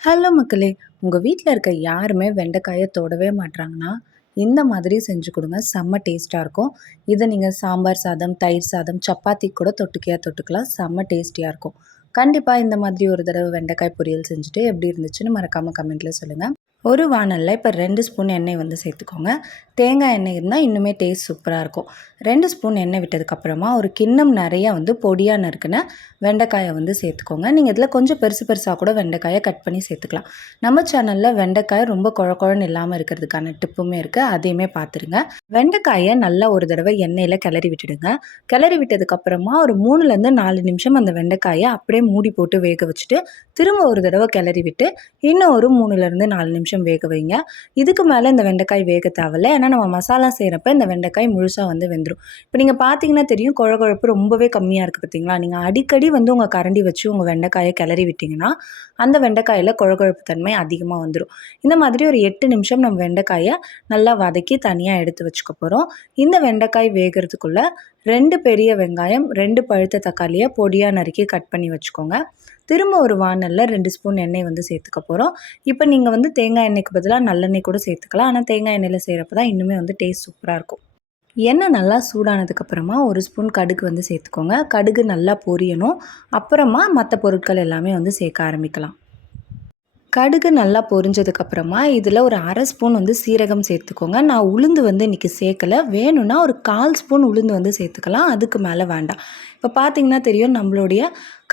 Hello மக்களே உங்கள் வீட்டில் இருக்க யாருமே வெண்டைக்காயை தொடவே மாட்றாங்கன்னா இந்த மாதிரி செஞ்சு கொடுங்க செம்ம டேஸ்ட்டாக இருக்கும். இதை நீங்கள் சாம்பார் சாதம் தயிர் சாதம் சப்பாத்தி கூட தொட்டுக்கையாக தொட்டுக்கலாம் செம்ம டேஸ்டியாக இருக்கும். கண்டிப்பாக இந்த மாதிரி ஒரு தடவை வெண்டைக்காய் பொரியல் செஞ்சுட்டு எப்படி இருந்துச்சுன்னு மறக்காமல் கமெண்ட்டில் சொல்லுங்கள் ஒரு வானலில் இப்போ ரெண்டு ஸ்பூன் எண்ணெய் வந்து சேர்த்துக்கோங்க. தேங்காய் எண்ணெய் இருந்தால் இன்னுமே டேஸ்ட் சூப்பராக இருக்கும். ரெண்டு ஸ்பூன் எண்ணெய் விட்டதுக்கப்புறமா ஒரு கிண்ணம் நிறையா வந்து பொடியாக நறுக்குன வெண்டைக்காயை வந்து சேர்த்துக்கோங்க. நீங்கள் இதில் கொஞ்சம் பெருசு பெருசாக கூட வெண்டைக்காயை கட் பண்ணி சேர்த்துக்கலாம். நம்ம சேனலில் வெண்டைக்காய் ரொம்ப குழ குழன்னு இல்லாமல் இருக்கிறதுக்கான டிப்புமே இருக்குது அதையுமே பார்த்துருங்க வெண்டைக்காயை நல்லா ஒரு தடவை எண்ணெயில் கிளறி விட்டுடுங்க. கிளறி விட்டதுக்கப்புறமா ஒரு மூணுலேருந்து நாலு நிமிஷம் அந்த வெண்டைக்காயை அப்படியே மூடி போட்டு வேக வச்சுட்டு திரும்ப ஒரு தடவை கிளறி விட்டு இன்னும் ஒரு மூணுலேருந்து நாலு நிமிஷம் வேக வைங்க. இதுக்கு மேலே இந்த வெண்டைக்காய் வேக தேவையில்ல. ஏன்னா நம்ம மசாலா செய்கிறப்ப இந்த வெண்டைக்காய் முழுசாக வந்து வெந்துடும் இப்போ நீங்கள் பார்த்தீங்கன்னா தெரியும் குழ குழப்பு ரொம்பவே கம்மியாக இருக்குது பார்த்தீங்களா நீங்கள் அடிக்கடி வந்து உங்கள் கரண்டி வச்சு உங்கள் வெண்டைக்காயை கிளறி விட்டிங்கன்னா அந்த வெண்டைக்காயில் குழகுழப்பு தன்மை அதிகமாக வந்துடும் இந்த மாதிரி ஒரு எட்டு நிமிஷம் நம்ம வெண்டைக்காயை நல்லா வதக்கி தனியாக எடுத்து வச்சுக்க போகிறோம் இந்த வெண்டைக்காய் வேகிறதுக்குள்ளே ரெண்டு பெரிய வெங்காயம் ரெண்டு பழுத்த தக்காளியை பொடியாக நறுக்கி கட் பண்ணி வச்சுக்கோங்க. திரும்ப ஒரு வானலில் ரெண்டு ஸ்பூன் எண்ணெய் வந்து சேர்த்துக்க போகிறோம் இப்போ நீங்கள் வந்து தேங்காய் எண்ணெய்க்கு பதிலாக நல்லெண்ணெய் கூட சேர்த்துக்கலாம். ஆனால் தேங்காய் எண்ணெயில் செய்கிறப்ப தான் இன்னுமே வந்து டேஸ்ட் சூப்பராக இருக்கும். எண்ணெய் நல்லா சூடானதுக்கப்புறமா ஒரு ஸ்பூன் கடுகு வந்து சேர்த்துக்கோங்க. கடுகு நல்லா பொரியணும். அப்புறமா மற்ற பொருட்கள் எல்லாமே வந்து சேர்க்க ஆரம்பிக்கலாம். கடுகு நல்லா பொரிஞ்சதுக்கப்புறமா இதில் ஒரு அரை ஸ்பூன் வந்து சீரகம் சேர்த்துக்கோங்க. நான் உளுந்து வந்து இன்றைக்கி சேர்க்கலை. வேணும்னா ஒரு கால் ஸ்பூன் உளுந்து வந்து சேர்த்துக்கலாம். அதுக்கு மேலே வேண்டாம். இப்போ பார்த்தீங்கன்னா தெரியும் நம்மளுடைய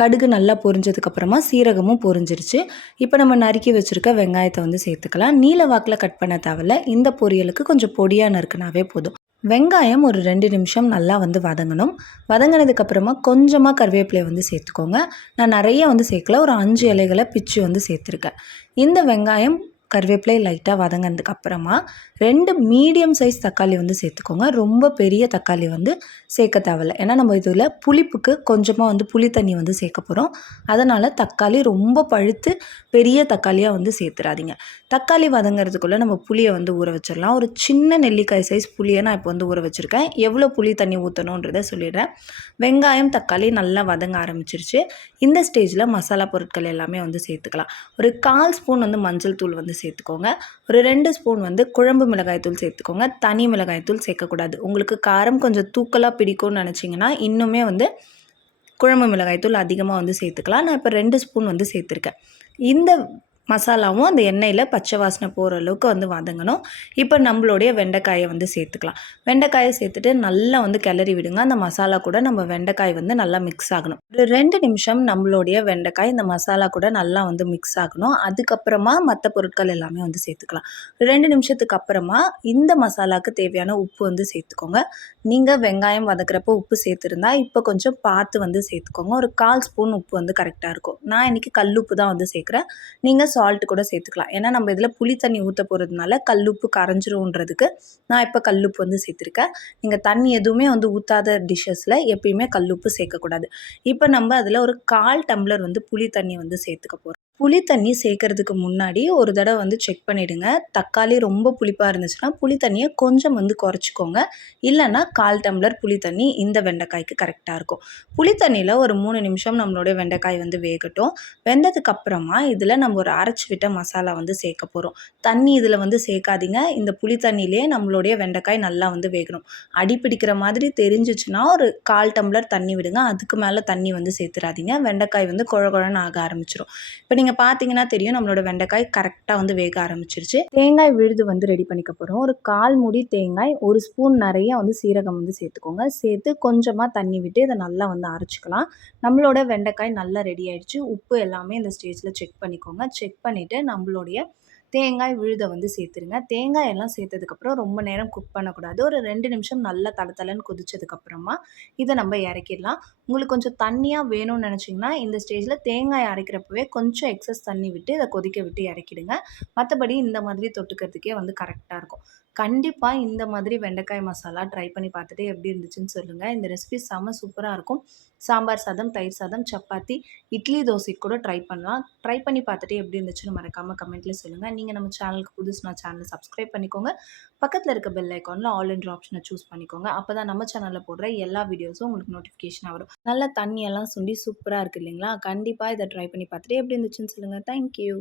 கடுகு நல்லா பொரிஞ்சதுக்கப்புறமா சீரகமும் பொரிஞ்சிருச்சு. இப்போ நம்ம நறுக்கி வச்சுருக்க வெங்காயத்தை வந்து சேர்த்துக்கலாம். நீல வாக்கில் கட் பண்ண தேவையில்ல. இந்த பொரியலுக்கு கொஞ்சம் பொடியாக நறுக்குனாவே போதும். வெங்காயம் ஒரு ரெண்டு நிமிஷம் நல்லா வந்து வதங்கணும். வதங்கினதுக்கப்புறமா கொஞ்சமாக கருவேப்பிலையை வந்து சேர்த்துக்கோங்க. நான் நிறைய வந்து சேர்க்கல. ஒரு அஞ்சு இலைகளை பிச்சு வந்து சேர்த்துருக்கேன். இந்த வெங்காயம் கருவேப்பிலை லைட்டாக வதங்கினதுக்கு அப்புறமா ரெண்டு மீடியம் சைஸ் தக்காளி வந்து சேர்த்துக்கோங்க. ரொம்ப பெரிய தக்காளி வந்து சேர்க்க தேவையில்ல. ஏன்னா நம்ம இதில் புளிப்புக்கு கொஞ்சமாக வந்து புளி தண்ணி வந்து சேர்க்க போகிறோம் அதனால் தக்காளி ரொம்ப பழுத்து பெரிய தக்காளியாக வந்து சேர்த்துறாதீங்க. தக்காளி வதங்கிறதுக்குள்ளே நம்ம புளியை வந்து ஊற வச்சிடலாம். ஒரு சின்ன நெல்லிக்காய் சைஸ் புளியை நான் இப்போ வந்து ஊற வச்சுருக்கேன். எவ்வளோ புளி தண்ணி ஊற்றணுன்றதை சொல்லிடுறேன். வெங்காயம் தக்காளி நல்லா வதங்க ஆரம்பிச்சிருச்சு. இந்த ஸ்டேஜில் மசாலா பொருட்கள் எல்லாமே வந்து சேர்த்துக்கலாம். ஒரு கால் ஸ்பூன் வந்து மஞ்சள் தூள் வந்து சேர்த்துக்கோங்க. ஒரு ரெண்டு ஸ்பூன் வந்து குழம்பு மிளகாய்த்தூள் சேர்த்துக்கோங்க. தனி மிளகாய்த்தூள் சேர்க்கக்கூடாது. உங்களுக்கு காரம் கொஞ்சம் தூக்கலாக பிடிக்கும்னு நினச்சிங்கன்னா இன்னுமே வந்து குழம்பு மிளகாய்த்தூள் அதிகமாக வந்து சேர்த்துக்கலாம். நான் இப்போ ரெண்டு ஸ்பூன் வந்து சேர்த்துருக்கேன். இந்த மசாலாவும் அந்த எண்ணெயில் பச்சை வாசனை போகிற அளவுக்கு வந்து வதங்கணும். இப்போ நம்மளுடைய வெண்டைக்காயை வந்து சேர்த்துக்கலாம். வெண்டைக்காயை சேர்த்துட்டு நல்லா வந்து கிளறி விடுங்க. அந்த மசாலா கூட நம்ம வெண்டைக்காய் வந்து நல்லா மிக்ஸ் ஆகணும். ஒரு ரெண்டு நிமிஷம் நம்மளுடைய வெண்டைக்காய் இந்த மசாலா கூட நல்லா வந்து மிக்ஸ் ஆகணும். அதுக்கப்புறமா மற்ற பொருட்கள் எல்லாமே வந்து சேர்த்துக்கலாம். ரெண்டு நிமிஷத்துக்கு அப்புறமா இந்த மசாலாவுக்கு தேவையான உப்பு வந்து சேர்த்துக்கோங்க. நீங்கள் வெங்காயம் வதக்குறப்போ உப்பு சேர்த்துருந்தா இப்போ கொஞ்சம் பார்த்து வந்து சேர்த்துக்கோங்க. ஒரு கால் ஸ்பூன் உப்பு வந்து கரெக்டாக இருக்கும். நான் இன்றைக்கி கல் உப்பு தான் வந்து சேர்க்குறேன். நீங்கள் சால்ட்டு கூட சேர்த்துக்கலாம். ஏன்னா நம்ம இதில் புளி தண்ணி ஊற்ற போகிறதுனால கல்லுப்பு கரைஞ்சிரும்ன்றதுக்கு நான் இப்போ கல்லுப்பு வந்து சேர்த்துருக்கேன். நீங்கள் தண்ணி எதுவுமே வந்து ஊற்றாத டிஷ்ஷஸில் எப்பயுமே கல்லுப்பு சேர்க்கக்கூடாது. இப்போ நம்ம அதில் ஒரு கால் டம்ளர் வந்து புளி தண்ணி வந்து சேர்த்துக்க போகிறோம் புளி தண்ணி சேர்க்கறதுக்கு முன்னாடி ஒரு தடவை வந்து செக் பண்ணிவிடுங்க தக்காளி ரொம்ப புளிப்பாக இருந்துச்சுன்னா புளி தண்ணியை கொஞ்சம் வந்து குறைச்சிக்கோங்க. இல்லைன்னா கால் டம்ளர் புளி தண்ணி இந்த வெண்டைக்காய்க்கு கரெக்டாக இருக்கும். புளி தண்ணியில் ஒரு மூணு நிமிஷம் நம்மளுடைய வெண்டைக்காய் வந்து வேகட்டும். வெந்ததுக்கு அப்புறமா இதில் நம்ம ஒரு அரைச்சி விட்ட மசாலா வந்து சேர்க்க போகிறோம் தண்ணி இதில் வந்து சேர்க்காதீங்க. இந்த புளி தண்ணியிலே நம்மளுடைய வெண்டைக்காய் நல்லா வந்து வேகணும். அடி பிடிக்கிற மாதிரி தெரிஞ்சிச்சுன்னா ஒரு கால் டம்ளர் தண்ணி விடுங்க. அதுக்கு மேலே தண்ணி வந்து சேர்த்துறாதீங்க. வெண்டைக்காய் வந்து குழ குழன்னு ஆக ஆரம்பிச்சிடும் இப்போ நீங்கள் பார்த்தீங்கன்னா தெரியும் நம்மளோட வெண்டைக்காய் கரெக்டாக வந்து வேக ஆரம்பிச்சிருச்சு. தேங்காய் விழுது வந்து ரெடி பண்ணிக்க போகிறோம் ஒரு கால் முடி தேங்காய் ஒரு ஸ்பூன் நிறைய வந்து சீரகம் வந்து சேர்த்துக்கோங்க. சேர்த்து கொஞ்சமாக தண்ணி விட்டு இதை நல்லா வந்து அரைச்சிக்கலாம். நம்மளோட வெண்டைக்காய் நல்லா ரெடி ஆயிடுச்சு. உப்பு எல்லாமே இந்த ஸ்டேஜில் செக் பண்ணிக்கோங்க. செக் பண்ணிவிட்டு நம்மளுடைய தேங்காய் விழுதை வந்து சேர்த்துருங்க. தேங்காய் எல்லாம் சேர்த்ததுக்கப்புறம் ரொம்ப நேரம் குக் பண்ணக்கூடாது. ஒரு ரெண்டு நிமிஷம் நல்லா தளத்தலன்னு கொதிச்சதுக்கப்புறமா இதை நம்ம இறக்கிடலாம். உங்களுக்கு கொஞ்சம் தண்ணியாக வேணும்னு நினச்சிங்கன்னா இந்த ஸ்டேஜில் தேங்காய் அரைக்கிறப்பவே கொஞ்சம் எக்ஸஸ் தண்ணி விட்டு இதை கொதிக்க விட்டு இறக்கிடுங்க. மற்றபடி இந்த மாதிரி தொட்டுக்கிறதுக்கே வந்து கரெக்டாக இருக்கும். கண்டிப்பாக இந்த மாதிரி வெண்டைக்காய் மசாலா ட்ரை பண்ணி பார்த்துட்டு எப்படி இருந்துச்சுன்னு சொல்லுங்கள் இந்த ரெசிபி செம்ம சூப்பராக இருக்கும். சாம்பார் சாதம் தயிர் சாதம் சப்பாத்தி இட்லி தோசைக்கு கூட ட்ரை பண்ணலாம். ட்ரை பண்ணி பார்த்துட்டு எப்படி இருந்துச்சுன்னு மறக்காமல் கமெண்ட்டில் சொல்லுங்கள் நீங்கள் நம்ம சேனலுக்கு புதுசுனா சேனலை சப்ஸ்கிரைப் பண்ணிக்கோங்க. பக்கத்தில் இருக்க பெல் ஐக்கானில் ஆல் என்ற ஆப்ஷனை சூஸ் பண்ணிக்கோங்க. அப்போ தான் நம்ம சேனலில் போடுற எல்லா வீடியோஸும் உங்களுக்கு நோட்டிஃபிகேஷன் வரும். நல்லா தண்ணியெல்லாம் சுண்டி சூப்பராக இருக்குது இல்லைங்களா? கண்டிப்பாக இதை ட்ரை பண்ணி பார்த்துட்டு எப்படி இருந்துச்சுன்னு சொல்லுங்கள் தேங்க்யூ